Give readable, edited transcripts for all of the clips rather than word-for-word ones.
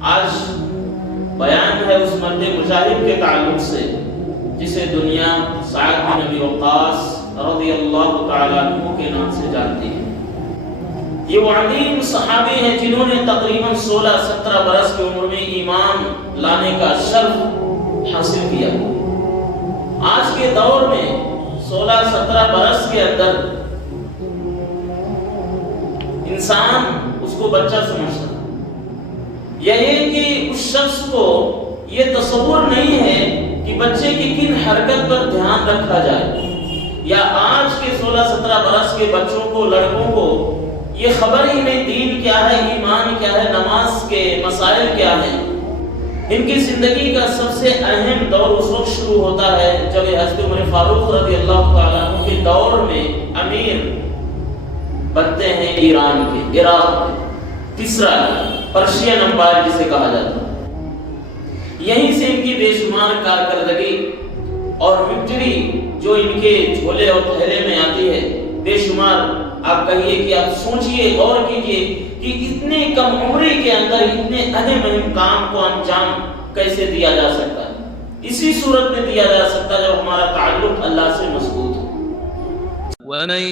آج بیان ہے اس مرد مجاہد کے تعلق سے جسے دنیا سعد بن ابی وقاص رضی اللہ تعالیٰ عنہ کے نام سے جانتی ہے۔ یہ وہ عظیم صحابی ہیں جنہوں نے تقریباً 16-17 برس کی عمر میں ایمان لانے کا شرف حاصل کیا۔ آج کے دور میں 16-17 برس کے اندر انسان اس کو بچہ سمجھتا، یہ کہ اس شخص کو یہ تصور نہیں ہے کہ بچے کی کن حرکت پر دھیان رکھا جائے، یا آج کے 16-17 برس کے بچوں کو، لڑکوں کو یہ خبر ہی نہیں دین کیا ہے، ایمان کیا ہے، نماز کے مسائل کیا ہیں۔ ان کی زندگی کا سب سے اہم دور اس وقت شروع ہوتا ہے جب حضرت عمر فاروق رضی اللہ تعالیٰ عنہ کے دور میں امیر بنتے ہیں ایران کے، عراق کے، تیسرا پرشین امپائر جسے کہا جاتا ہے۔ یہیں سے ان کی بے شمار کارکردگی اور وکٹری جو ان کے جھولے اور تھیلے میں آتی ہے بے شمار۔ آپ کہیے کہ آپ سوچئے، غور کیجئے کہ اتنے کم عمری کے اندر اتنے اہم کام کو انجام کیسے دیا جا سکتا ہے؟ اسی صورت میں دیا جا سکتا ہے جب ہمارا تعلق اللہ سے مضبوط ہو۔ ومن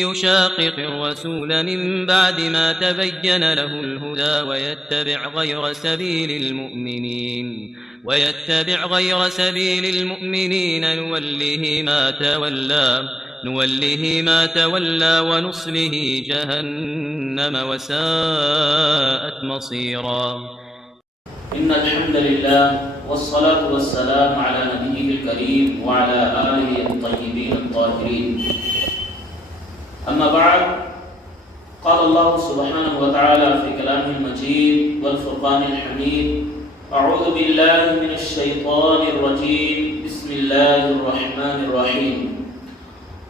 يشاقق الرسول من بعد ما تبين له الهدى ويتبع غير سبيل المؤمنين نوله ما تولى ونصله جهنم وساءت مصيرا۔ إن الحمد لله والصلاة والسلام على نبيه الكريم وعلى آله الطيبين الطاهرين، أما بعد، قال الله سبحانه وتعالى في كلامه المجيد والفرقان الحميد: أعوذ بالله من الشيطان الرجيم، بسم الله الرحمن الرحيم،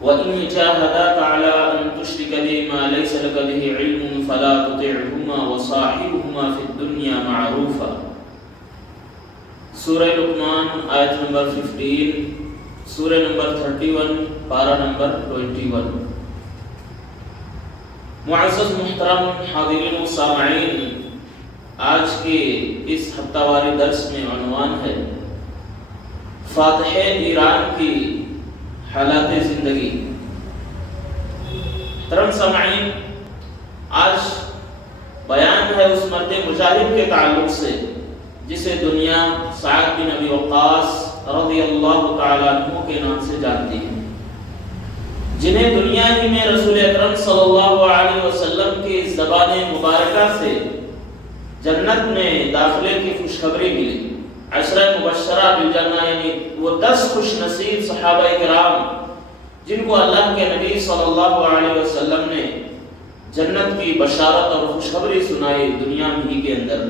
وَإِنْ جَاهَدَاكَ عَلَىٰ أَن تُشْرِكَ بِي مَا لَيْسَ لَكَ بِهِ عِلْمٌ فَلَا تُطِعْهُمَا وَصَاحِبْهُمَا فِي الدُّنْيَا مَعْرُوفًا۔ سورہ لقمان آیت نمبر 15، سورہ نمبر 31، پارہ نمبر 21۔ معزز محترم حاضرین و سامعین، آج کے اس ہفتہ واری درس میں عنوان ہے فاتح ایران کی حالات زندگی۔ محترم سامعین، آج بیان ہے اس مرد مجاہد کے تعلق سے جسے دنیا سعد بن ابی وقاص رضی اللہ تعالیٰ عنہ کے نام سے جانتی ہے، جنہیں دنیا ہی میں رسول اکرم صلی اللہ علیہ وسلم کی زبان مبارکہ سے جنت میں داخلے کی خوشخبری ملی۔ عشرہ مبشرہ بالجنہ، یعنی وہ 10 خوش نصیب صحابہ کرام جن کو اللہ کے نبی صلی اللہ علیہ وسلم نے جنت کی بشارت اور خوشخبری سنائی دنیا ہی کے اندر۔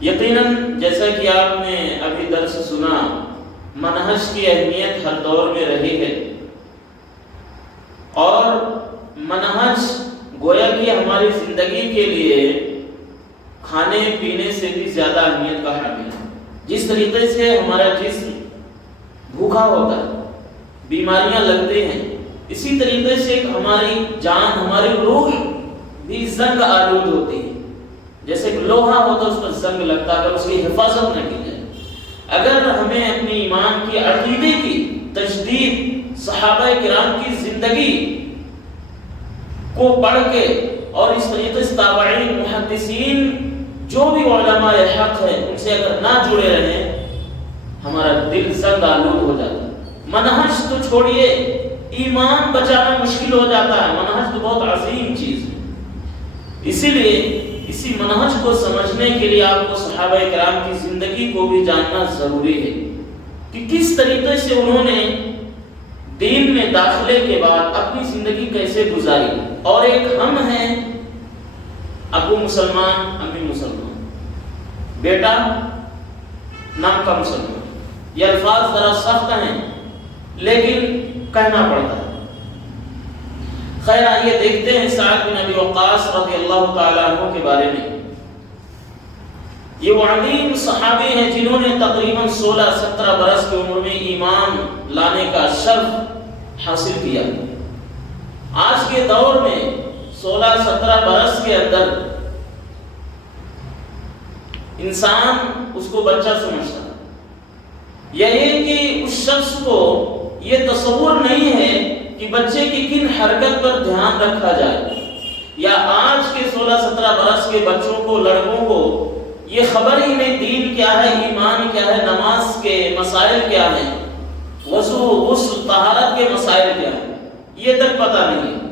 یقیناً جیسا کہ آپ نے ابھی درس سنا، منہج کی اہمیت ہر دور میں رہی ہے، اور منہج گویا کہ ہماری زندگی کے لیے کھانے پینے سے بھی زیادہ اہمیت کا حامل ہے۔ جس طریقے سے ہمارا جسم بھوکا ہوتا ہے، بیماریاں لگتے ہیں، اسی طریقے سے ہماری جان، ہماری روح بھی زنگ آلود ہوتی ہے۔ جیسے کہ لوہا ہوتا ہے، اس پر زنگ لگتا ہے اگر اس کی حفاظت نہ کی جائے۔ اگر ہمیں اپنی ایمان کی، عقیدے کی تجدید صحابہ کرام کی زندگی کو پڑھ کے اور اس طریقے سے تابعین، محدثین، جو بھی علماء حق ہیں ان سے اگر نہ جڑے رہیں، ہمارا دل زنگ آلود ہو جاتا ہے۔ منہج تو چھوڑیے، ایمان بچانا مشکل ہو جاتا ہے۔ منہج تو بہت عظیم چیز ہے، اسی لیے اسی منہج کو سمجھنے کے لیے آپ کو صحابہ کرام کی زندگی کو بھی جاننا ضروری ہے کہ کس طریقے سے انہوں نے دین میں داخلے کے بعد اپنی زندگی کیسے گزاری۔ اور ایک ہم ہیں ابو مسلمان، امی مسلمان، بیٹا نام کا مسلمان۔ یہ الفاظ ذرا سخت ہیں لیکن کہنا پڑتا ہے۔ خیر، آئیے دیکھتے ہیں سعد بن ابی وقاص رضی اللہ تعالیٰ عنہ کے بارے میں۔ یہ وہ عظیم صحابی ہیں جنہوں نے تقریباً 16-17 برس کی عمر میں ایمان لانے کا شرف حاصل کیا۔ آج کے دور میں 16-17 برس کے اندر انسان اس کو بچہ سمجھتا ہے، یہ کہ اس شخص کو یہ تصور نہیں ہے کہ بچے کی کن حرکت پر دھیان رکھا جائے، یا آج کے 16-17 برس کے بچوں کو، لڑکوں کو یہ خبر ہی نہیں دین کیا ہے، ایمان کیا ہے، نماز کے مسائل کیا ہیں، وضو، غسل، طہارت کے مسائل کیا ہیں، یہ تک پتہ نہیں ہے۔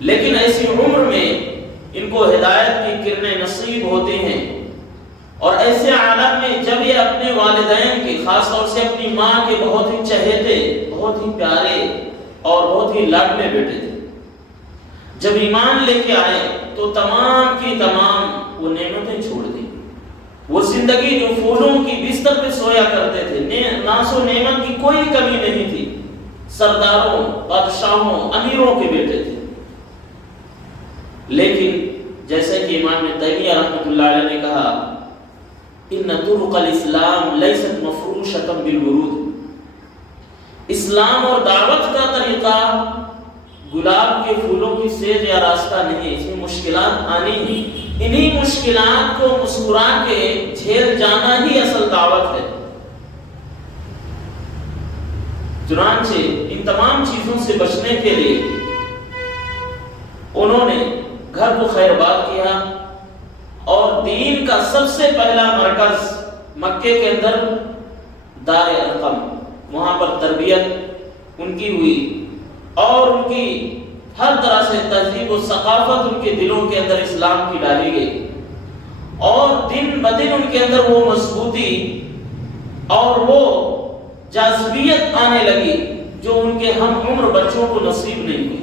لیکن ایسی عمر میں ان کو ہدایت کی کرنیں نصیب ہوتی ہیں، اور ایسے عالم میں جب یہ اپنے والدین کے، خاص طور سے اپنی ماں کے بہت ہی چہیتے، بہت ہی پیارے اور بہت ہی لاڈلے بیٹے تھے، جب ایمان لے کے آئے تو تمام کی تمام وہ نعمتیں چھوڑ دی۔ وہ زندگی جو پھولوں کی بستر پہ سویا کرتے تھے، ناز و نعمت کی کوئی کمی نہیں تھی، سرداروں، بادشاہوں، امیروں کے بیٹے تھے۔ لیکن جیسے کہ امام ابن تیمیہ رحمۃ اللہ علیہ نے کہا، ان طرق الاسلام لیست مفروشۃ بالورود، اسلام اور دعوت کا طریقہ گلاب کے پھولوں کی سیج یا راستہ نہیں ہے، اس میں مشکلات آنی ہی، انہی مشکلات کو مسکرا کے جھیل جانا ہی اصل دعوت ہے۔ چنانچہ ان تمام چیزوں سے بچنے کے لیے انہوں نے گھر کو خیر آباد کیا، اور دین کا سب سے پہلا مرکز مکے کے اندر دار ارقم، وہاں پر تربیت ان کی ہوئی، اور ان کی ہر طرح سے تہذیب و ثقافت ان کے دلوں کے اندر اسلام کی ڈالی گئی، اور دن بدن ان کے اندر وہ مضبوطی اور وہ جاذبیت آنے لگی جو ان کے ہم عمر بچوں کو نصیب نہیں ہوئی۔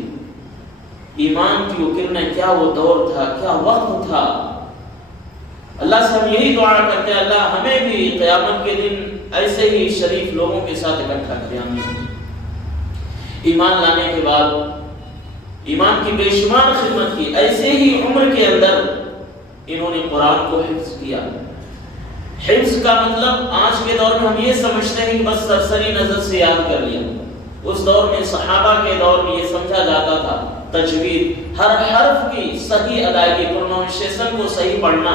ایمان کی وہ کرنیں، کیا وہ دور تھا، کیا وقت تھا۔ اللہ سے ہم یہی دعا کرتے ہیں، اللہ ہمیں بھی قیامت کے دن ایسے ہی شریف لوگوں کے ساتھ اکٹھا کرے۔ آمین۔ ایمان لانے کے بعد ایمان کی بے شمار خدمت کی، ایسے ہی عمر کے اندر انہوں نے قرآن کو حفظ کیا۔ حفظ کا مطلب آج کے دور میں ہم یہ سمجھتے ہیں کہ بس سرسری نظر سے یاد کر لیا، اس دور میں، صحابہ کے دور میں یہ سمجھا جاتا تھا تجوید، ہر حرف کی صحیح ادائیگی، پروننسیشن کو صحیح پڑھنا،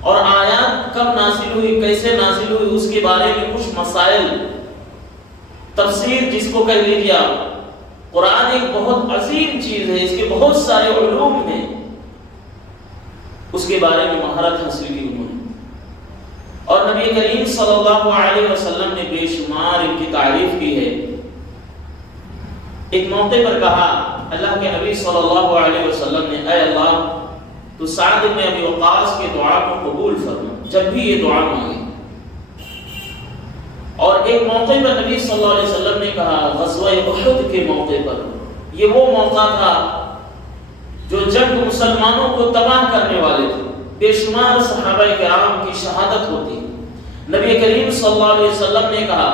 اور آیات کب نازل ہوئی، کیسے نازل ہوئی، اس کے بارے میں کچھ مسائل، تفسیر جس کو کہہ لیجیے آپ۔ قرآن ایک بہت عظیم چیز ہے، اس کے بہت سارے علوم ہیں، اس کے بارے میں مہارت حاصل کی انہوں نے، اور نبی کریم صلی اللہ علیہ وسلم نے بے شمار ان کی تعریف کی ہے۔ ایک موقع پر کہا اللہ کے نبی صلی اللہ علیہ وسلم نے، اے اللہ تو سعد بن ابی وقاص کی دعا کو قبول فرما جب بھی یہ دعا مانگے۔ اور ایک موقع پر نبی صلی اللہ علیہ وسلم نے کہا، غزوہ احد کے موقع پر، یہ وہ موقع تھا جو جنگ مسلمانوں کو تباہ کرنے والے تھے، بے شمار صحابہ کرام کی شہادت ہوتی۔ نبی کریم صلی اللہ علیہ وسلم نے کہا،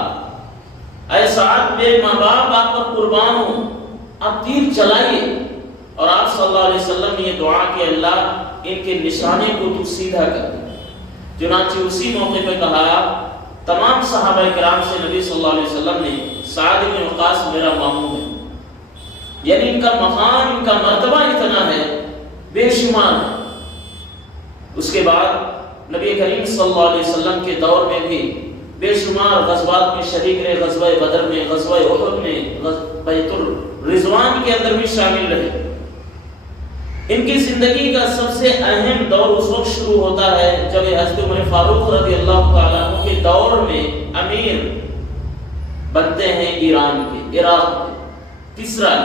اے سعد میرے ماں باپ آپ پر قربان ہوں، آپ تیر چلائیے، اور آپ صلی اللہ علیہ وسلم نے یہ دعا کہ اللہ ان کے نشانے کو تو سیدھا کر دے۔ چنانچہ اسی موقع پہ کہا، تمام صحابہ کرام سے نبی صلی اللہ علیہ وسلم نے، سعد بن وقاص میرا ماموں ہے، یعنی ان کا مقام، ان کا مرتبہ اتنا ہے، بے شمار ہے۔ اس کے بعد نبی کریم صلی اللہ علیہ وسلم کے دور میں بھی بے شمار غزوات میں شریک رہے، غزوہ بدر میں، غزوہ احد میں، بیت الرضوان کے اندر بھی شامل رہے۔ ان کی زندگی کا سب سے اہم دور اس وقت شروع ہوتا ہے جب حضرت عمر فاروق رضی اللہ تعالیٰ عنہ کے دور میں امیر بنتے ہیں ایران کے، عراق کے، کسریٰ،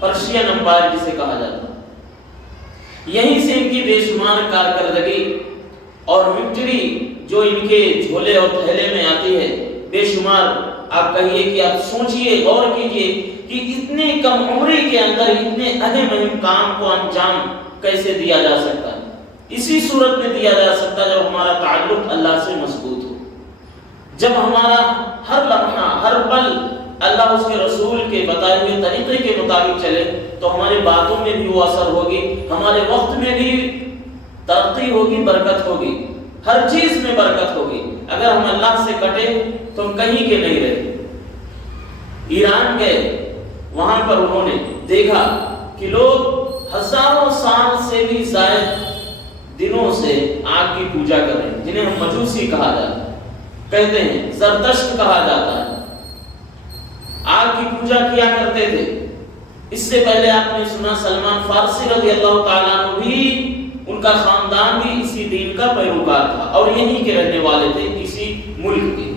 پرشین امپائر جسے کہا جاتا ہے۔ یہیں سے ان کی بے شمار کارکردگی اور وکٹری جو ان کے جھولے اور تھیلے میں آتی ہے، بے شمار۔ آپ کہیے کہ آپ سوچئے، غور کیجئے کہ اتنے کم عمری کے اندر اتنے اہم کام کو انجام کیسے دیا جا سکتا ہے۔ اسی صورت میں دیا جا سکتا ہے جب ہمارا تعلق اللہ سے مضبوط ہو، جب ہمارا ہر لمحہ، ہر پل اللہ اس کے رسول کے بتائے ہوئے طریقے کے مطابق چلے، تو ہماری باتوں میں بھی وہ اثر ہوگی، ہمارے وقت میں بھی ترقی ہوگی، برکت ہوگی، ہر چیز میں برکت ہوگی۔ اگر ہم اللہ سے کٹے تو ہم کہیں کے نہیں رہے۔ ایران گئے، وہاں پر انہوں نے دیکھا کہ لوگ ہزاروں سال سے بھی زائد دنوں سے آگ کی پوجا کر رہے ہیں، جنہیں ہم مجوسی کہا جاتا ہے، کہتے ہیں زرتشت کہا جاتا ہے، آگ کی پوجا کیا کرتے تھے۔ اس سے پہلے آپ نے سنا سلمان فارسی رضی اللہ تعالیٰ عنہ بھی، ان کا خاندان بھی اسی دین کا پیروکار تھا اور یہیں کے رہنے والے تھے، اسی ملک کے۔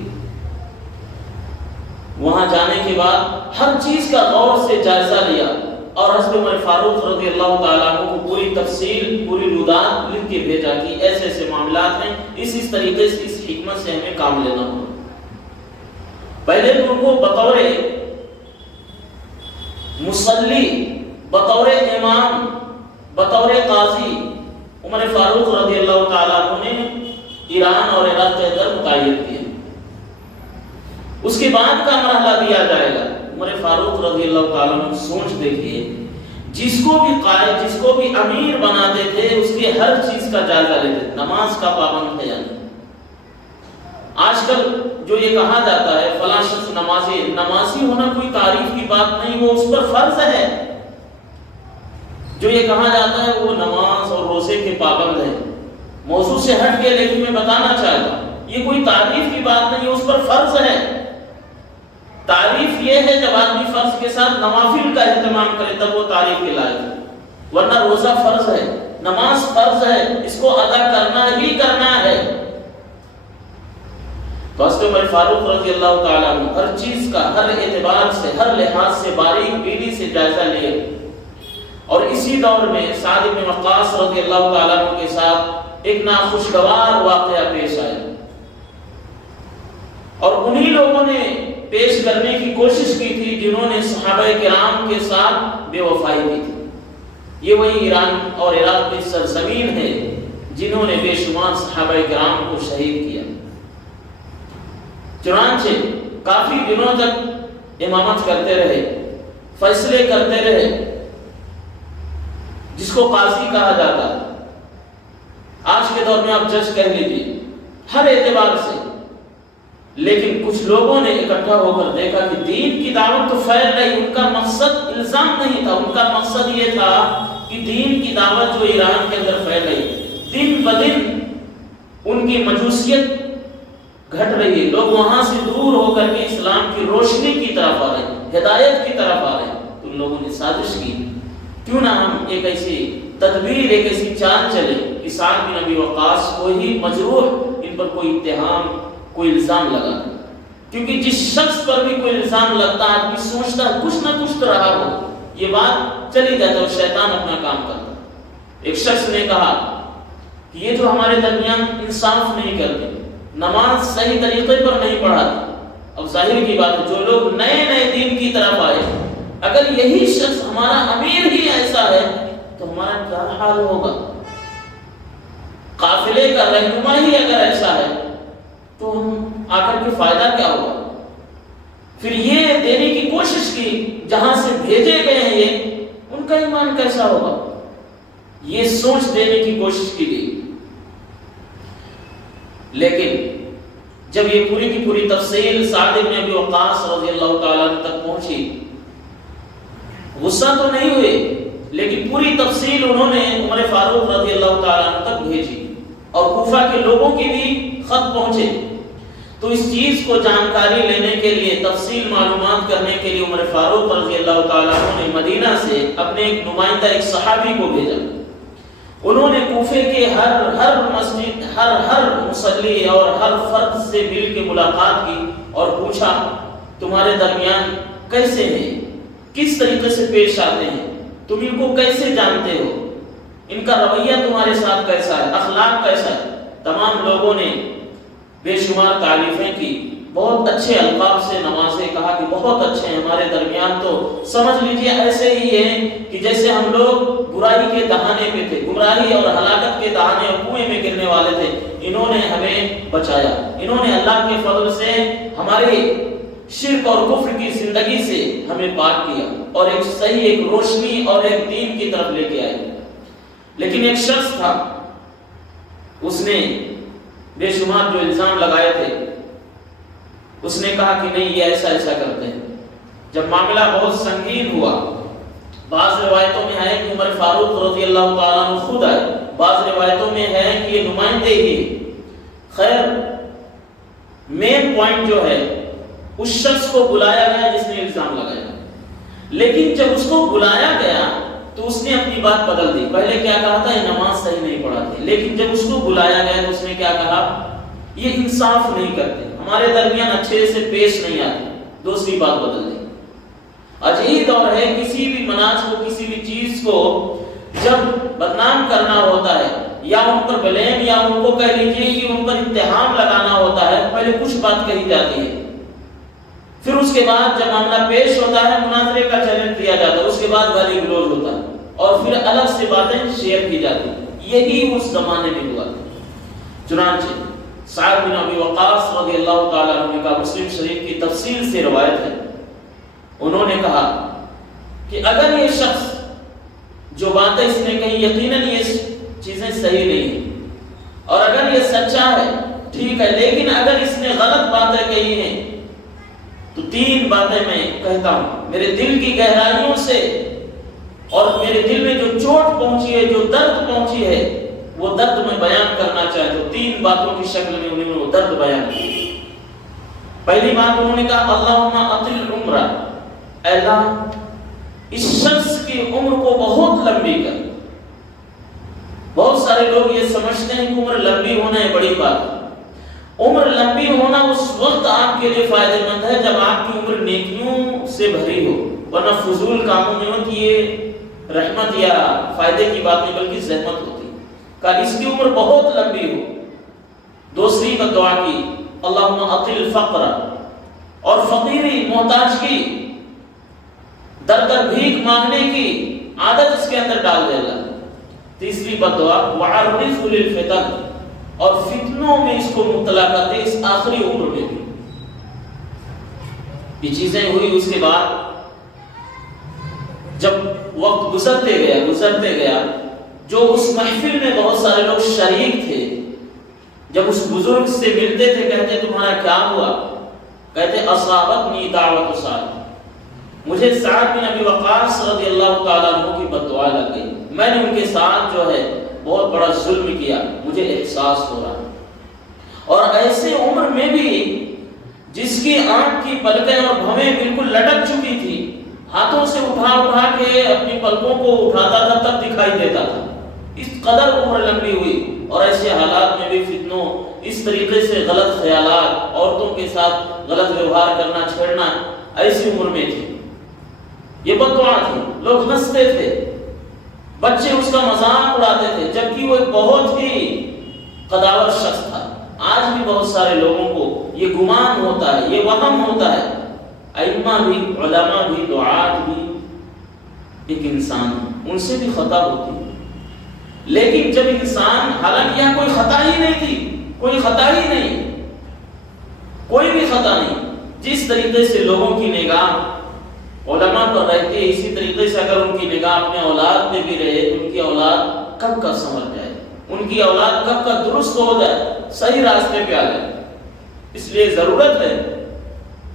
وہاں جانے کے بعد ہر چیز کا غور سے جائزہ لیا اور حضرت عمر فاروق رضی اللہ تعالیٰ عنہ کو پوری تفصیل، پوری رودات لکھ کے بھیجا کہ ایسے ایسے معاملات ہیں، اس طریقے سے، اس حکمت سے ہمیں کام لینا ہوگا۔ پہلے تو ان کو بطور مصلی، بطور امام، بطور قاضی عمر فاروق رضی اللہ تعالیٰ عنہ نے ایران اور عراق کے اندر متعین کیا۔ اس کے بعد کا مرحلہ دیا جائے گا۔ عمر فاروق رضی اللہ تعالیٰ عنہ سوچ دیکھیے، جس کو بھی قائد، جس کو بھی امیر بناتے تھے، اس کے ہر چیز کا جائزہ لیتے تھے، نماز کا پابند ہے یا نہیں۔ آج کل جو یہ کہا جاتا ہے فلاں شخص نمازی ہونا کوئی تعریف کی بات نہیں، وہ اس پر فرض ہے۔ جو یہ کہا جاتا ہے وہ نماز اور روزے کے پابند ہے، موضوع سے ہٹ کے، لیکن میں بتانا چاہتا ہوں یہ کوئی تعریف کی بات نہیں، اس پر فرض ہے۔ تعریف یہ ہے جب آدمی فرض کے ساتھ نوافل کا اہتمام کرے تب وہ تعریف کے لائق ہے، ورنہ روزہ فرض ہے، نماز فرض ہے، اس کو ادا کرنا ہی کرنا ہے۔ تو حضرت عمر فاروق رضی اللہ تعالیٰ عنہ ہر چیز کا، ہر اعتبار سے، ہر لحاظ سے باریک بینی سے جائزہ لیے۔ اور اسی دور میں سعد بن وقاص رضی اللہ تعالیٰ عنہ کے ساتھ ایک ناخوشگوار واقعہ پیش آیا، اور انہی لوگوں نے پیش کرنے کی کوشش کی تھی جنہوں نے صحابہ کرام کے ساتھ بے وفائی کی تھی۔ یہ وہی ایران اور عراق کی سرزمین ہے جنہوں نے بے شمار صحابہ کرام کو شہید کیا۔ چنانچہ کافی دنوں تک امامت کرتے رہے، فیصلے کرتے رہے، جس کو قاضی کہا جاتا ہے۔ آج کے دور میں آپ جج کہہ لیجیے ہر اعتبار سے۔ لیکن کچھ لوگوں نے اکٹھا ہو کر دیکھا کہ دین کی دعوت تو پھیل رہی، ان کا مقصد الزام نہیں تھا، ان کا مقصد یہ تھا کہ دین کی دعوت جو ایران کے اندر پھیل رہی، دن بدن ان کی مجوسیت گھٹ رہی ہے، لوگ وہاں سے دور ہو کر کے اسلام کی روشنی کی طرف آ رہے ہیں، ہدایت کی طرف آ رہے ہیں۔ تو ان لوگوں نے سازش کی، کیوں نہ ہم ایک ایسی تدبیر، ایک ایسی چال چلے کہ سعد بن ابی وقاص کو ہی مجروح، ان پر کوئی اتہام، کوئی الزام لگا، کیونکہ جس شخص پر بھی کوئی الزام لگتا ہے آدمی سوچتا ہے کچھ نہ کچھ تو رہا ہو، یہ بات چلی جاتا ہے اور شیطان اپنا کام کرتا ہے۔ ایک شخص نے کہا کہ یہ جو ہمارے درمیان انصاف نہیں کرتے، نماز صحیح طریقے پر نہیں پڑھاتے۔ اب ظاہر کی بات ہے جو لوگ نئے نئے دین کی طرف آئے، اگر یہی شخص ہمارا امیر ہی ایسا ہے تو ہمارا کیا حال ہوگا؟ قافلے کا رہنما ہی اگر ایسا ہے تو ہم آ کر کے فائدہ کیا ہوگا؟ پھر یہ دینے کی کوشش کی جہاں سے بھیجے گئے ہیں یہ، ان کا ایمان کیسا ہوگا؟ یہ سوچ دینے کی کوشش کی گئی۔ لیکن جب یہ پوری کی پوری تفصیل سعد بن ابی وقاص رضی اللہ تعالیٰ عنہ تک پہنچی، غصہ تو نہیں ہوئے، لیکن پوری تفصیل انہوں نے عمر فاروق رضی اللہ تعالیٰ عنہ تک بھیجی، اور کوفہ کے لوگوں کی بھی خط پہنچے۔ تو اس چیز کو جانکاری لینے کے لیے، تفصیل معلومات کرنے کے لیے عمر فاروق رضی اللہ تعالیٰ عنہ نے مدینہ سے اپنے ایک نمائندہ، ایک صحابی کو بھیجا۔ انہوں نے کوفے کے ہر مسجد، ہر مصلی اور ہر فرد سے مل کے ملاقات کی اور پوچھا تمہارے درمیان کیسے ہیں، کس طریقے سے پیش آتے ہیں، تم ان کو کیسے جانتے ہو، ان کا رویہ تمہارے ساتھ کیسا ہے، اخلاق کیسا ہے۔ تمام لوگوں نے بے شمار تعریفیں کی، بہت اچھے القاب سے نوازے، کہا کہ بہت اچھے ہیں، ہمارے درمیان تو سمجھ لیجئے ایسے ہی ہیں کہ جیسے ہم لوگ برائی کے دہانے پہ تھے، گمراہی اور ہلاکت کے دہانے اور کنویں میں گرنے والے تھے، انہوں نے ہمیں بچایا، انہوں نے اللہ کے فضل سے ہمارے شرک اور کفر کی زندگی سے ہمیں پاک کیا اور ایک صحیح، ایک روشنی اور ایک دین کی طرف لے کے آئے۔ لیکن ایک شخص تھا، اس نے بے شمار جو الزام لگائے تھے، اس نے کہا کہ نہیں، یہ ایسا ایسا کرتے ہیں۔ جب معاملہ بہت سنگین ہوا، بعض روایتوں میں ہے کہ عمر فاروق رضی اللہ تعالیٰ عنہ خود آئے بعض روایتوں میں ہے کہ یہ نمائندے ہی. خیر مین پوائنٹ جو ہے اس شخص کو بلایا گیا جس نے الزام لگایا، لیکن جب اس کو بلایا گیا تو اس نے اپنی بات بدل دی. پہلے کیا کہا تھا؟ یہ نماز صحیح نہیں پڑھاتے، لیکن جب اس کو بلایا گیا تو اس نے کیا کہا؟ یہ انصاف نہیں کرتے، ہمارے درمیان اچھے سے پیش نہیں آتے. دوسری بات بدل دی. آج یہی دور ہے، کسی بھی مناج کو، کسی بھی چیز کو جب بدنام کرنا ہوتا ہے یا ان پر بلیم یا ان کو کہہ لیجیے کہ ان پر اتہام لگانا ہوتا ہے، پہلے کچھ بات کہی جاتی ہے، پھر اس کے بعد جب معاملہ پیش ہوتا ہے مناظرے کا چیلنج دیا جاتا ہے، اس کے بعد گالی گلوچ ہوتا ہے اور پھر الگ سے باتیں شیئر کی جاتی ہیں. یہی اس زمانے میں ہوا تھا. چنانچہ سعد بن ابی وقاص رضی اللہ تعالیٰ عنہ کا مسلم شریف کی تفصیل سے روایت ہے، انہوں نے کہا کہ اگر یہ شخص جو باتیں اس نے کہی یقیناً یہ چیزیں صحیح نہیں ہیں، اور اگر یہ سچا ہے ٹھیک ہے، لیکن اگر اس نے غلط باتیں کہی ہیں تو 3 باتیں میں کہتا ہوں میرے دل کی گہرائیوں سے، اور میرے دل میں جو چوٹ پہنچی ہے، جو درد پہنچی ہے، وہ درد میں بیان کرنا چاہتا ہوں. 3 باتوں کی شکل میں انہوں نے وہ درد بیان کی. پہلی بات انہوں نے کہا اللہم اطل عمرہ، اے اللہ اس شخص کی عمر کو بہت لمبی کر. بہت سارے لوگ یہ سمجھتے ہیں کہ عمر لمبی ہونا ہے بڑی بات ہے. عمر لمبی ہونا اس وقت آپ کے لیے فائدہ مند ہے جب آپ کی عمر نیکیوں سے بھری ہو، ورنہ فضول کاموں میں ہو کہ یہ رحمت یا فائدے کی بات نہیں بلکہ زحمت ہوتی. کہ اس کی عمر بہت لمبی ہو. دوسری بد دعا کی اللہم اطل فقر، اور فقیری محتاجگی در در بھیک مانگنے کی عادت اس کے اندر ڈال دے اللہ. تیسری بد دعا وعرض للفتن، اور فتنوں میں اس کو مبتلا کرتے اس آخری عمر میں بھی. یہ چیزیں ہوئی. اس کے بعد جب وقت گزرتے گیا جو اس محفل میں بہت سارے لوگ شریک تھے، جب اس بزرگ سے ملتے تھے کہتے تمہارا کیا ہوا؟ کہتے اصابتنی دعوت سعد، مجھے سعد بن ابی وقاص رضی اللہ تعالیٰ عنہ کی بد دعا لگ گئی، میں نے ان کے ساتھ جو ہے بہت بڑا ظلم کیا، مجھے احساس ہو رہا. اور ایسے عمر میں بھی جس کی آنکھ کی پلکیں اور بھویں بالکل لٹک چکی تھی، ہاتھوں سے اٹھا کے اپنی پلکوں کو اٹھاتا تھا تب دکھائی دیتا تھا. اس قدر عمر لمبی ہوئی. اور ایسے حالات میں بھی فتنوں، اس طریقے سے غلط خیالات، عورتوں کے ساتھ غلط ویوہار کرنا، چھیڑنا، ایسی عمر میں تھی. یہ بد دعا تھی. لوگ ہنستے تھے، بچے اس کا مذاق اڑاتے تھے، جبکہ وہ ایک بہت ہی قداور شخص تھا. آج بھی بہت سارے لوگوں کو یہ گمان ہوتا ہے، یہ وہم ہوتا ہے. ائمہ بھی، علماء بھی، دعات بھی ایک انسان ہے، ان سے بھی خطا ہوتی ہے. لیکن جب انسان، حالانکہ یہاں کوئی خطا ہی نہیں تھی، کوئی خطا ہی نہیں، کوئی بھی خطا نہیں. جس طریقے سے لوگوں کی نگاہ علماء پر رہتی ہے، اسی طریقے سے اگر ان کی نگاہ اپنے اولاد پہ بھی رہے تو ان کی اولاد کب کا سمجھ جائے، ان کی اولاد کب کا درست ہو جائے، صحیح راستے پہ آ جائے. اس لیے ضرورت ہے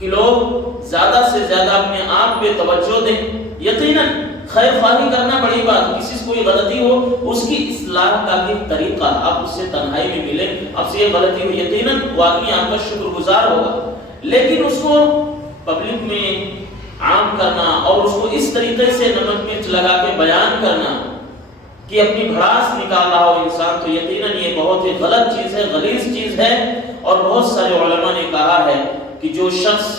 کہ لوگ زیادہ سے زیادہ اپنے آپ پہ توجہ دیں. یقیناً خیر خواہی کرنا بڑی بات، کسی سے کوئی غلطی ہو اس کی اصلاح کا بھی طریقہ، آپ اس سے تنہائی میں ملیں، آپ سے یہ غلطی ہو، یقیناً وہ آدمی آپ کا شکر گزار ہوگا. لیکن اس کو پبلک میں عام کرنا اور اس کو اس طریقے سے نمک مرچ لگا کے بیان کرنا کہ اپنی بھڑاس نکال رہا ہو انسان، تو یقیناً یہ بہت ہی غلط چیز ہے، غلیظ چیز ہے. اور بہت سارے علماء نے کہا ہے کہ جو شخص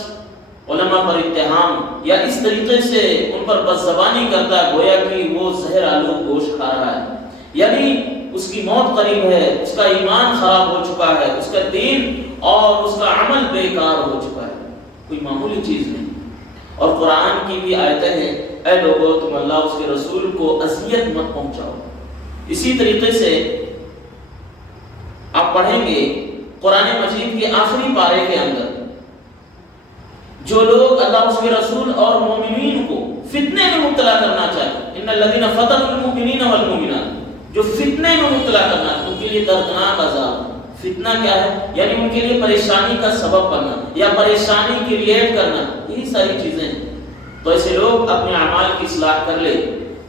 علماء پر اتہام یا اس طریقے سے ان پر بدزبانی کرتا ہے، گویا کہ وہ زہر آلود گوشت کھا رہا ہے، یعنی اس کی موت قریب ہے، اس کا ایمان خراب ہو چکا ہے، اس کا دین اور اس کا عمل بیکار ہو چکا ہے. کوئی معمولی چیز نہیں. اور قرآن کی بھی آیتیں ہیں، اے لوگو تم اللہ اس کے رسول کو اذیت مت پہنچاؤ. اسی طریقے سے آپ پڑھیں گے قرآن مجید کے آخری پارے کے اندر جو لوگ اللہ اس کے رسول اور مومنین کو فتنے میں مبتلا کرنا چاہتے، ان الذین فتنوا المؤمنین والمؤمنات، جو فتنے میں مبتلا کرنا، ان کے لیے دردناک عذاب. فتنہ کیا ہے؟ یعنی ان کے لیے پریشانی کا سبب بننا یا پریشانی کریٹ کرنا، یہی ساری چیزیں ہیں. تو ایسے لوگ اپنے اعمال کی اصلاح کر لیں،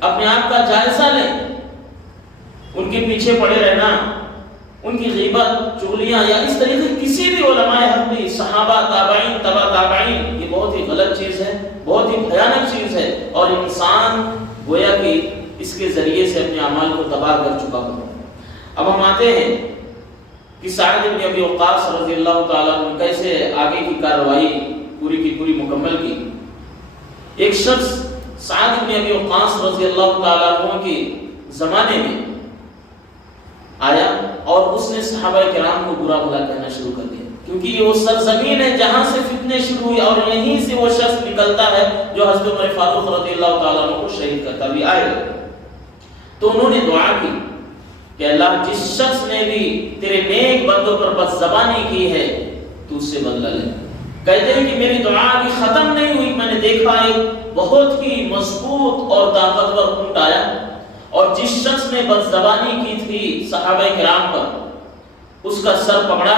اپنے آپ کا جائزہ لیں. ان کے پیچھے پڑے رہنا، ان کی غیبت، چغلیاں یا اس طریقے کسی بھی علماء حق بھی، صحابہ، تابعین، تبع تابعین، یہ بہت ہی غلط چیز ہے، بہت ہی بھیانک چیز ہے، اور انسان گویا کہ اس کے ذریعے سے اپنے اعمال کو تباہ کر چکا ہو۔ اب ہم آتے ہیں کہ سعد بن ابی وقاص رضی اللہ تعالیٰ عنہ کیسے آگے کی کارروائی پوری کی پوری مکمل کی۔ ایک شخص سعد بن ابی وقاص رضی اللہ تعالیٰ عنہ کے زمانے میں آیا اور اس نے صحابہ کرام کو برا بھلا کہنا شروع کر دیا، کیونکہ یہ وہ سرزمین ہے جہاں سے فتنے شروع ہوئے، اور یہیں سے وہ شخص نکلتا ہے جو حضرت عمر فاروق رضی اللہ تعالیٰ عنہ کو شہید کرتا بھی آئے گا۔ تو انہوں نے دعا کی کہ اللہ جس شخص نے بھی تیرے نیک بندوں پر بدزبانی کی ہے تو اس سے بدلہ لے۔ کہتے ہیں کہ میری دعا ابھی ختم نہیں ہوئی، میں نے دیکھا ایک بہت ہی مضبوط اور طاقتور اونٹ آیا، اور جس شخص نے بدزبانی کی تھی صحابہ کرام پر، اس کا سر پکڑا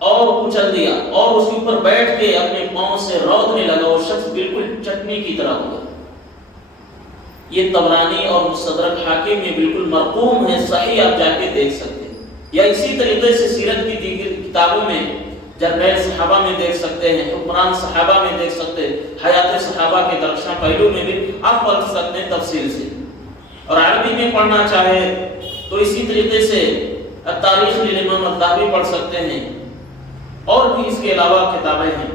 اور کچل دیا، اور اس کے اوپر بیٹھ کے اپنے پاؤں سے رودنے لگا، وہ شخص بالکل چٹنی کی طرح ہو گیا۔ یہ طبرانی اور مستدرک حاکم میں بالکل مرقوم ہے، صحیح آپ جا کے دیکھ سکتے ہیں، یا اسی طریقے سے سیرت کی دیگر کتابوں میں جرنیل صحابہ میں دیکھ سکتے ہیں، حکمران صحابہ میں دیکھ سکتے ہیں، حیات صحابہ کے درخشاں پہلو میں بھی آپ پڑھ سکتے ہیں تفصیل سے، اور عربی میں پڑھنا چاہے تو اسی طریقے سے تاریخ للامام الذہبی پڑھ سکتے ہیں، اور بھی اس کے علاوہ کتابیں ہیں۔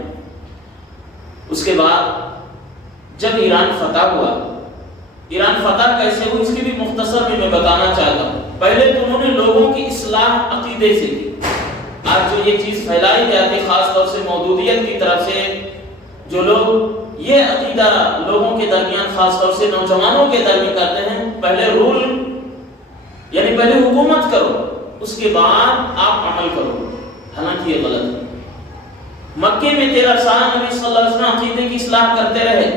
اس کے بعد جب ایران فتح ہوا، ایران فتح کیسے ہوئی اس کی بھی مختصر میں بتانا چاہتا ہوں۔ پہلے تو انہوں نے لوگوں کی اصلاح عقیدے سے کی۔ آج جو یہ چیز پھیلائی جاتی ہے خاص طور سے مودودیت کی طرف سے، جو لوگ یہ عقیدہ لوگوں کے درمیان خاص طور سے نوجوانوں کے درمیان کرتے ہیں، پہلے رول یعنی پہلے حکومت کرو اس کے بعد آپ عمل کرو، حالانکہ یہ غلط ہے۔ مکے میں 13 سال نبی صلی اللہ علیہ وسلم عقیدے کی اصلاح کرتے رہے،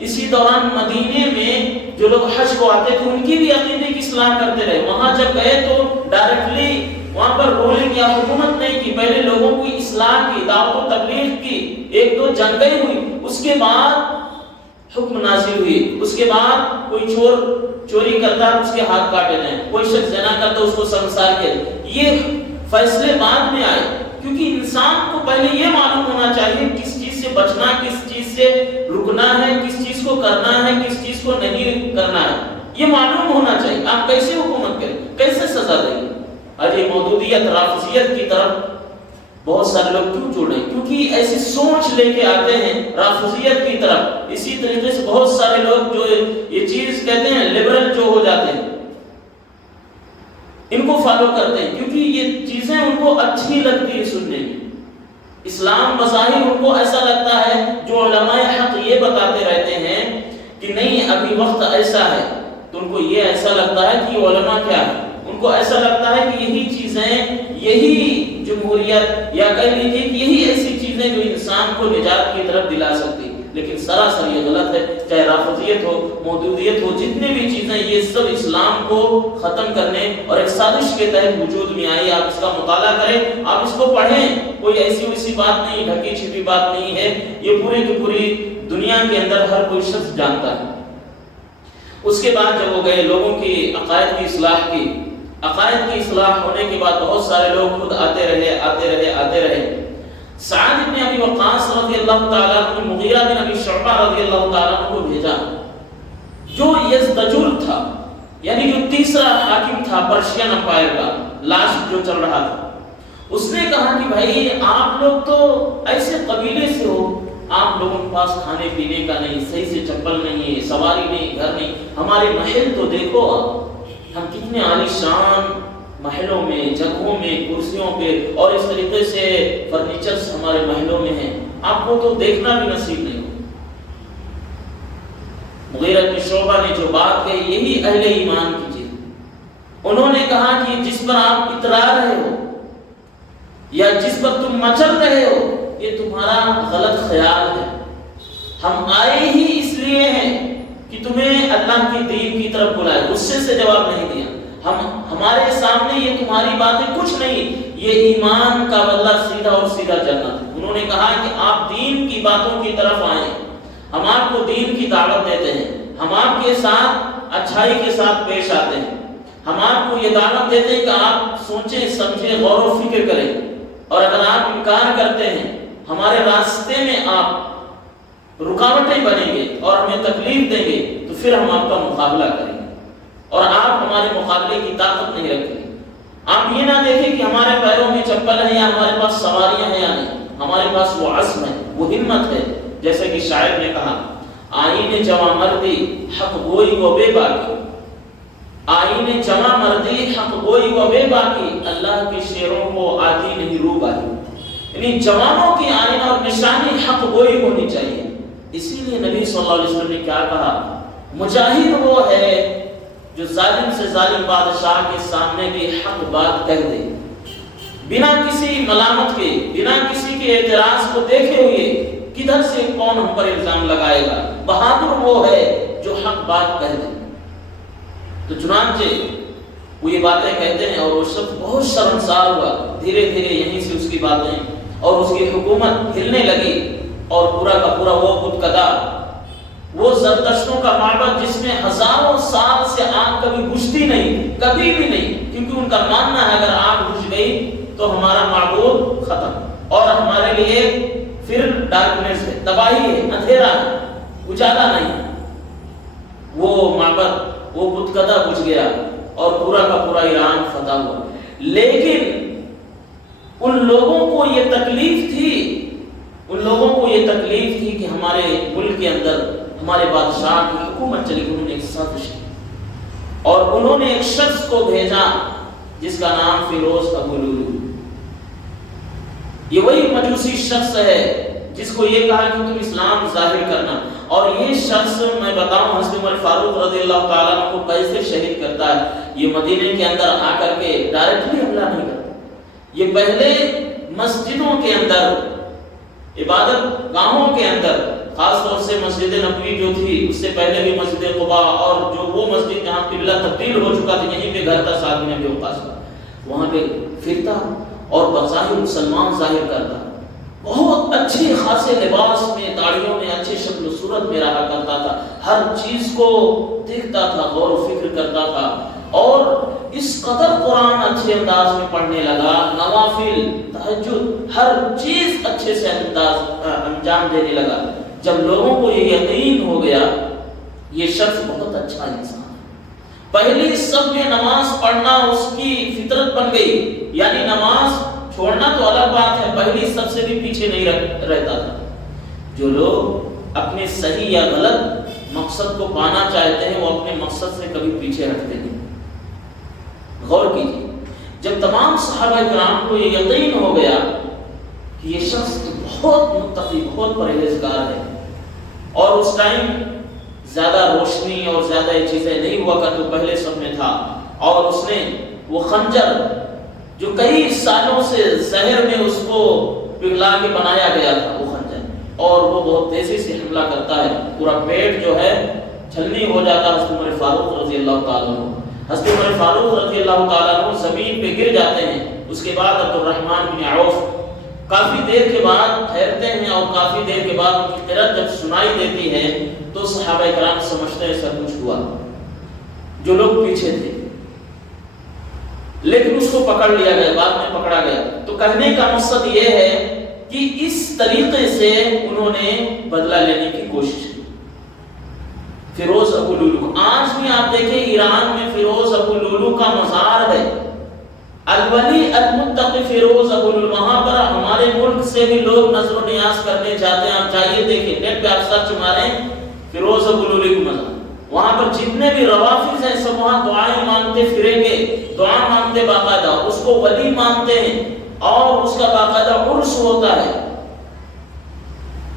اسی دوران مدینے میں جو لوگ حج کو آتے تھے ان کی بھی عقیدے کی اصلاح کرتے رہے۔ وہاں جب گئے تو ڈائریکٹلی وہاں پر رولنگ یا حکومت نہیں کی، پہلے لوگوں کی اصلاح کی، دعوت و تبلیغ کی، ایک دو جنگیں ہوئی، اس کے بعد حکم نازل ہوئی، اس کے بعد کوئی چوری کرتا ہے اس کے ہاتھ کاٹے جائیں، کوئی شخص زنا کرتا اس کو سنسار کیا۔ یہ فیصلے بعد میں آئے، کیونکہ انسان کو پہلے یہ معلوم ہونا چاہیے کس چیز سے بچنا، کس چیز سے رکنا ہے، کس چیز کو کرنا ہے، کس چیز کو نہیں کرنا ہے، یہ معلوم ہونا چاہیے۔ آپ کیسے حکومت کریں، کیسے سزا دیں گے؟ اور یہ مودودیت، رافضیت کی طرف بہت سارے لوگ کیوں جڑے ہیں؟ کیونکہ ایسی سوچ لے کے آتے ہیں رافضیت کی طرف۔ اسی طریقے سے بہت سارے لوگ جو یہ چیز کہتے ہیں لبرل جو ہو جاتے ہیں، ان کو فالو کرتے ہیں کیونکہ یہ چیزیں ان کو اچھی لگتی ہے سننے میں۔ اسلام بظاہر ان کو ایسا لگتا ہے، جو علماء حق یہ بتاتے رہتے ہیں کہ نہیں ابھی وقت ایسا ہے، تو ان کو یہ ایسا لگتا ہے کہ یہ علماء کیا ہے، ان کو ایسا لگتا ہے کہ یہی چیزیں، یہی جمہوریت یا کہہ لیجیے کہ یہی ایسی چیزیں جو انسان کو نجات کی طرف دلا سکتی، لیکن سراسر یہ غلط ہے۔ چاہے رافضیت ہو، مودودیت ہو، جتنے بھی چیزیں یہ سب اسلام کو ختم کرنے اور ایک سازش کے تحت وجود میں آئی۔ آپ اس کا مطالعہ کریں، آپ اس کو پڑھیں، کوئی ایسی ویسی بات نہیں، ڈھکی چھپی بات نہیں ہے، یہ پوری کی پوری دنیا کے اندر ہر کوئی شخص جانتا ہے۔ اس کے بعد جب وہ گئے لوگوں کی عقائد کی اصلاح کی، عقائد کی اصلاح ہونے کے بعد بہت سارے لوگ خود آتے رہے۔ سعد بن ابی وقاص رضی اللہ تعالیٰ عنہ، مغیرہ بن ابی شعبہ رضی اللہ تعالیٰ عنہ کو بھیجا، جو یزدجر تھا، یعنی جو تیسرا حاکم تھا پرشین امپائر کا، لاسٹ جو چل رہا تھا۔ اس نے کہا کہ بھائی آپ لوگ تو ایسے قبیلے سے ہو، آپ لوگوں کے پاس کھانے پینے کا نہیں، صحیح سے چپل نہیں ہے، سواری نہیں، گھر نہیں، ہمارے محل تو دیکھو، ہم کتنے عالی شان محلوں میں، جگہوں میں، کرسیوں پہ، اور اس طریقے سے فرنیچرز ہمارے محلوں میں ہیں، آپ کو تو دیکھنا بھی نصیب نہیں ہو۔ مغیرہ بن شعبہ نے جو بات کہی یہی اہل ایمان کی چیز۔ انہوں نے کہا کہ جس پر آپ اترا رہے ہو یا جس پر تم مچل رہے ہو یہ تمہارا غلط خیال ہے، ہم آئے ہی اس لیے ہیں کہ تمہیں اللہ کی دین کی طرف بلائے۔ غصے سے جواب نہیں دیا، ہمارے سامنے یہ تمہاری باتیں کچھ نہیں، یہ ایمان کا بدلہ سیدھا اور سیدھا جنت۔ انہوں نے کہا کہ آپ دین کی باتوں کی طرف آئیں، ہم آپ کو دین کی دعوت دیتے ہیں، ہم آپ کے ساتھ اچھائی کے ساتھ پیش آتے ہیں، ہم آپ کو یہ دعوت دیتے ہیں کہ آپ سوچیں سمجھیں غور و فکر کریں، اور اگر آپ انکار کرتے ہیں ہمارے راستے میں آپ رکاوٹیں بنیں گے اور ہمیں تکلیف دیں گے تو پھر ہم آپ کا مقابلہ کریں گے اور آپ ہمارے مقابلے کی طاقت نہیں رکھیں گے۔ آپ یہ نہ دیکھیں کہ ہمارے پیروں میں چپل ہے یا ہمارے پاس سواریاں ہیں یا نہیں، ہمارے پاس وہ عزم ہے، وہ ہمت ہے، جیسے کہ شاعر نے کہا آئین جواں مردی حق گوئی و بے باکی، آئین جواں مردی حق گوئی و بے باکی، اللہ کے شیروں کو آتی نہیں رو بائی، یعنی جوانوں کی آئین اور نشانی حق گوئی ہونی چاہیے۔ اسی لیے نبی صلی اللہ علیہ وسلم نے کیا کہا، مجاہد وہ ہے جو ظالم سے ظالم بادشاہ کے سامنے بھی حق بات کہہ دے، بنا کسی ملامت کے، بنا کسی کے اعتراض کو دیکھے ہوئے کدھر سے کون ہم پر الزام لگائے گا۔ بہادر وہ ہے جو حق بات کہہ دے۔ تو چنانچہ وہ یہ باتیں کہتے ہیں اور وہ شخص بہت شرمسار ہوا، دھیرے دھیرے یہیں سے اس کی باتیں اور اس کی حکومت ہلنے لگی، اور پورا کا پورا وہ بت کدا، وہ زرتشتوں کا معبد جس میں ہزاروں سال سے آگ کبھی بجھتی نہیں، کبھی بھی نہیں، کیونکہ ان کا ماننا ہے اگر آگ بجھ گئی تو ہمارا معبود ختم اور ہمارے لیے پھر ڈارکنیس ہے، تباہی ہے، اندھیرا ہے، اجالا نہیں۔ وہ معبد، وہ بت کدا بجھ گیا اور پورا کا پورا ایران فتح ہوا۔ لیکن ان لوگوں کو یہ تکلیف تھی، ان لوگوں کو یہ تکلیف تھی کہ ہمارے ملک کے اندر ہمارے بادشاہ کی حکومت چلی، انہوں نے ایک سازش کی اور انہوں نے ایک شخص کو بھیجا جس کا نام فیروز ابو لولو۔ یہ وہی مجوسی شخص ہے جس کو یہ کہا کہ تم اسلام ظاہر کرنا، اور یہ شخص میں بتاؤں حضرت عمر فاروق رضی اللہ تعالیٰ عنہ کو کیسے شہید کرتا ہے۔ یہ مدینے کے اندر آ کر کے ڈائریکٹلی حملہ نہیں کرتا، یہ پہلے مسجدوں کے اندر، عبادت گاہوں کے اندر، خاص طور سے مسجد نبوی جو تھی، اس سے پہلے بھی مسجد قباء اور جو وہ مسجد جہاں قبلہ تبدیل ہو چکا تھا، یہیں پہ گھر تھا سعد بن ابی وقاص کا، وہاں پہ پھرتا اور بظاہر مسلمان ظاہر کرتا، بہت اچھے خاصے لباس میں، داڑھیوں میں، اچھے شکل و صورت میں رہا کرتا تھا، ہر چیز کو دیکھتا تھا، غور و فکر کرتا تھا، اور اس قدر قرآن اچھے انداز میں پڑھنے لگا، نوافل، تہجد، ہر چیز اچھے سے انجام دینے لگا۔ جب لوگوں کو یہ یقین ہو گیا یہ شخص بہت اچھا انسان ہے، پہلی صف میں نماز پڑھنا اس کی فطرت بن گئی، یعنی نماز چھوڑنا تو الگ بات ہے، پہلی صف سے بھی پیچھے نہیں رہتا تھا۔ جو لوگ اپنے صحیح یا غلط مقصد کو پانا چاہتے ہیں وہ اپنے مقصد سے کبھی پیچھے ہٹتے نہیں۔ غور کیجیے، جب تمام صحابہ کرام کو یہ یقین ہو گیا کہ یہ شخص بہت متقی، بہت پرہیزگار ہے، اور اس ٹائم زیادہ روشنی اور زیادہ یہ چیزیں نہیں ہوا کرتی، پہلے سب میں تھا، اور اس نے وہ خنجر جو کئی سالوں سے زہر میں اس کو پگھلا کے بنایا گیا تھا، وہ خنجر، اور وہ بہت تیزی سے حملہ کرتا ہے، پورا پیٹ جو ہے چھلنی ہو جاتا ہے۔ حضرت عمر فاروق رضی اللہ تعالیٰ عنہ، حضرت عمر فاروق رضی اللہ تعالیٰ عنہ زمین پہ گر جاتے ہیں۔ اس کے بعد عبد الرحمن بن عوف کافی دیر کے بعد ٹھہرتے ہیں، اور کافی دیر کے بعد ان کی قرأت جب سنائی دیتی ہے تو صحابہ کرام سمجھتے ہیں سب کچھ ہوا، جو لوگ پیچھے تھے، لیکن اس کو پکڑ لیا گیا، بعد میں پکڑا گیا۔ تو کہنے کا مقصد یہ ہے کہ اس طریقے سے انہوں نے بدلہ لینے کی کوشش کی۔ فیروز ابو لولو، آج بھی آپ دیکھیں ایران میں فیروز ابو لولو کا مزار ہے، الولی المتقی فیروز ابو لولو، وہاں پر ہمارے ملک سے بھی لوگ نظر و نیاز کرنے جاتے ہیں۔ آپ جائیے دیکھیں، نیٹ پہ آپ سرچ ماریں فیروز ابو لولو کا مزار، وہاں پر جتنے بھی روافض ہیں سب وہاں دعائیں مانگتے پھریں گے، دعا مانگتے باقاعدہ، اس کو ولی مانتے ہیں، اور اس کا باقاعدہ عرس ہوتا ہے۔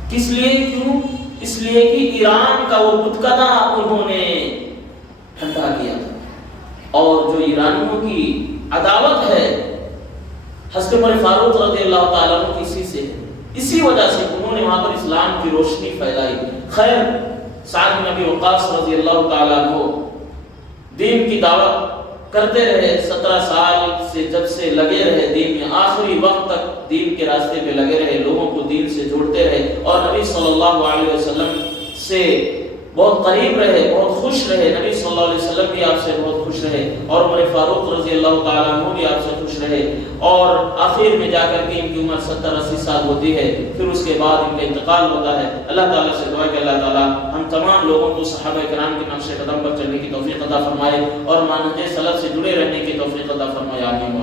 کس لیے؟ کیوں؟ اس لیے کہ ایران کا وہ بت کدہ انہوں نے ٹھنڈا کیا تھا، اور جو ایرانیوں کی عداوت ہے حضرت عمر فاروق رضی اللہ تعالیٰ عنہ کی اسی وجہ سے انہوں نے وہاں پر اسلام کی روشنی پھیلائی۔ خیر، سعد بن ابی وقاص رضی اللہ تعالیٰ عنہ دین کی دعوت کرتے رہے، 17 سال سے جب سے لگے رہے دین میں، آخری وقت تک دین کے راستے پہ لگے رہے، لوگوں کو دین سے جوڑتے رہے، اور نبی صلی اللہ علیہ وسلم سے بہت قریب رہے، بہت خوش رہے، نبی صلی اللہ علیہ وسلم بھی آپ سے بہت خوش رہے، اور عمر فاروق رضی اللہ تعالیٰ عنہ بھی آپ سے خوش رہے، اور آخر میں جا کر کے ان کی عمر 70-80 سال ہوتی ہے، پھر اس کے بعد ان کا انتقال ہوتا ہے۔ اللہ تعالیٰ سے دعا کہ اللہ تعالیٰ ہم تمام لوگوں کو صحابہ کرام کے نقش قدم پر چلنے کی توفیق عطا فرمائے اور مانہج سلف سے جڑے رہنے کی توفیق عطا فرمائے، آمین۔